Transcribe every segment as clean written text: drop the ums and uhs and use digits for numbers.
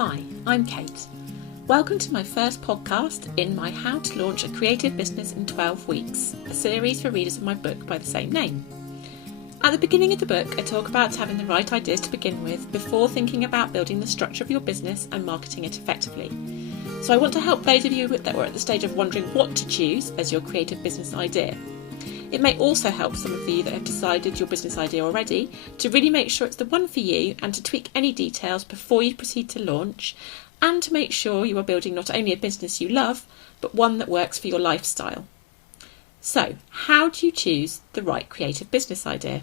Hi, I'm Kate. Welcome to my first podcast in my How to Launch a Creative Business in 12 Weeks, a series for readers of my book by the same name. At the beginning of the book, I talk about having the right ideas to begin with before thinking about building the structure of your business and marketing it effectively. So I want to help those of you that were at the stage of wondering what to choose as your creative business idea. It may also help some of you that have decided your business idea already to really make sure it's the one for you and to tweak any details before you proceed to launch, and to make sure you are building not only a business you love, but one that works for your lifestyle. So, how do you choose the right creative business idea?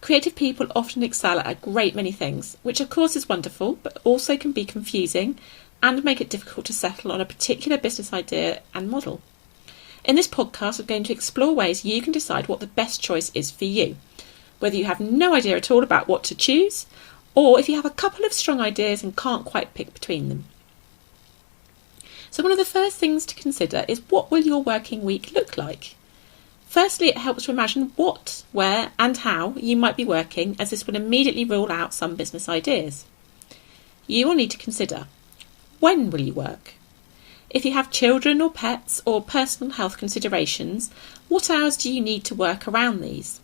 Creative people often excel at a great many things, which of course is wonderful, but also can be confusing and make it difficult to settle on a particular business idea and model. In this podcast, I'm going to explore ways you can decide what the best choice is for you, whether you have no idea at all about what to choose, or if you have a couple of strong ideas and can't quite pick between them. So one of the first things to consider is, what will your working week look like? Firstly, it helps to imagine what, where and how you might be working, as this will immediately rule out some business ideas. You will need to consider, when will you work? If you have children or pets or personal health considerations, what hours do you need to work around these?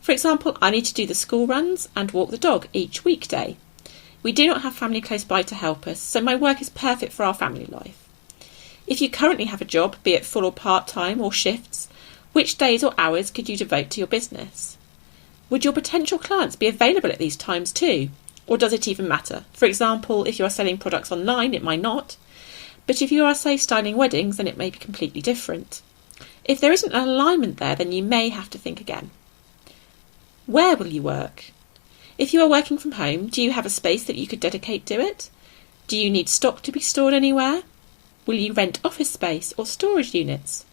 For example, I need to do the school runs and walk the dog each weekday. We do not have family close by to help us, so my work is perfect for our family life. If you currently have a job, be it full or part-time or shifts, which days or hours could you devote to your business? Would your potential clients be available at these times too? Or does it even matter? For example, if you are selling products online, it might not. But if you are, say, styling weddings, then it may be completely different. If there isn't an alignment there, then you may have to think again. Where will you work? If you are working from home, do you have a space that you could dedicate to it? Do you need stock to be stored anywhere? Will you rent office space or storage units?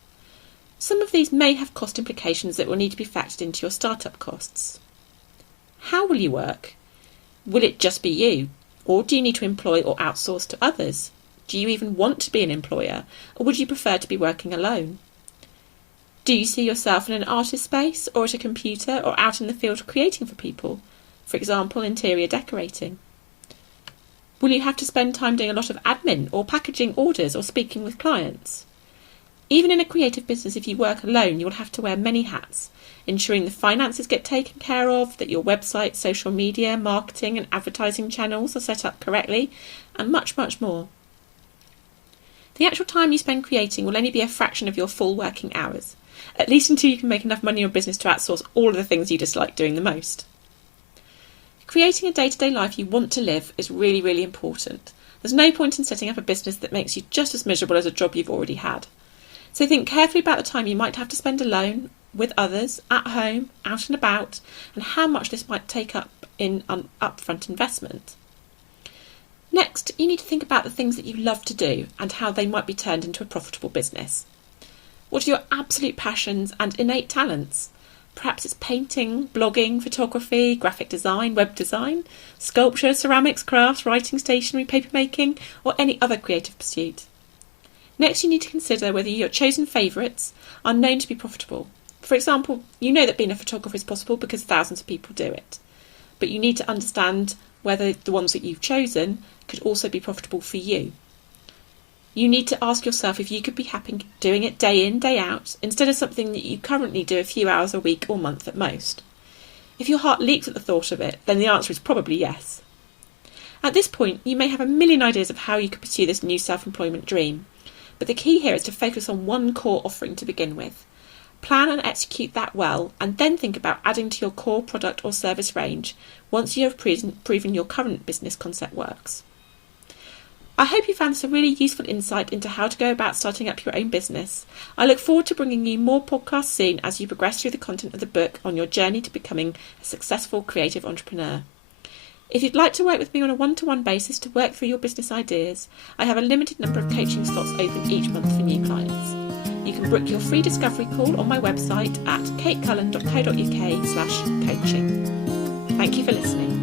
Some of these may have cost implications that will need to be factored into your startup costs. How will you work? Will it just be you? Or do you need to employ or outsource to others? Do you even want to be an employer, or would you prefer to be working alone? Do you see yourself in an artist space, or at a computer, or out in the field creating for people? For example, interior decorating. Will you have to spend time doing a lot of admin, or packaging orders, or speaking with clients? Even in a creative business, if you work alone, you'll have to wear many hats, ensuring the finances get taken care of, that your website, social media, marketing and advertising channels are set up correctly, and much, much more. The actual time you spend creating will only be a fraction of your full working hours, at least until you can make enough money in your business to outsource all of the things you dislike doing the most. Creating a day-to-day life you want to live is really, really important. There's no point in setting up a business that makes you just as miserable as a job you've already had. So think carefully about the time you might have to spend alone, with others, at home, out and about, and how much this might take up in upfront investment. Next, you need to think about the things that you love to do and how they might be turned into a profitable business. What are your absolute passions and innate talents? Perhaps it's painting, blogging, photography, graphic design, web design, sculpture, ceramics, crafts, writing, stationery, papermaking, or any other creative pursuit. Next, you need to consider whether your chosen favourites are known to be profitable. For example, you know that being a photographer is possible because thousands of people do it. But you need to understand whether the ones that you've chosen could also be profitable for you. You need to ask yourself if you could be happy doing it day in, day out, instead of something that you currently do a few hours a week or month at most. If your heart leaps at the thought of it, then the answer is probably yes. At this point, you may have a million ideas of how you could pursue this new self-employment dream, but the key here is to focus on one core offering to begin with. Plan and execute that well, and then think about adding to your core product or service range once you have proven your current business concept works. I hope you found this a really useful insight into how to go about starting up your own business. I look forward to bringing you more podcasts soon as you progress through the content of the book on your journey to becoming a successful creative entrepreneur. If you'd like to work with me on a one-to-one basis to work through your business ideas, I have a limited number of coaching slots open each month for new clients. You can book your free discovery call on my website at katecullen.co.uk/coaching. Thank you for listening.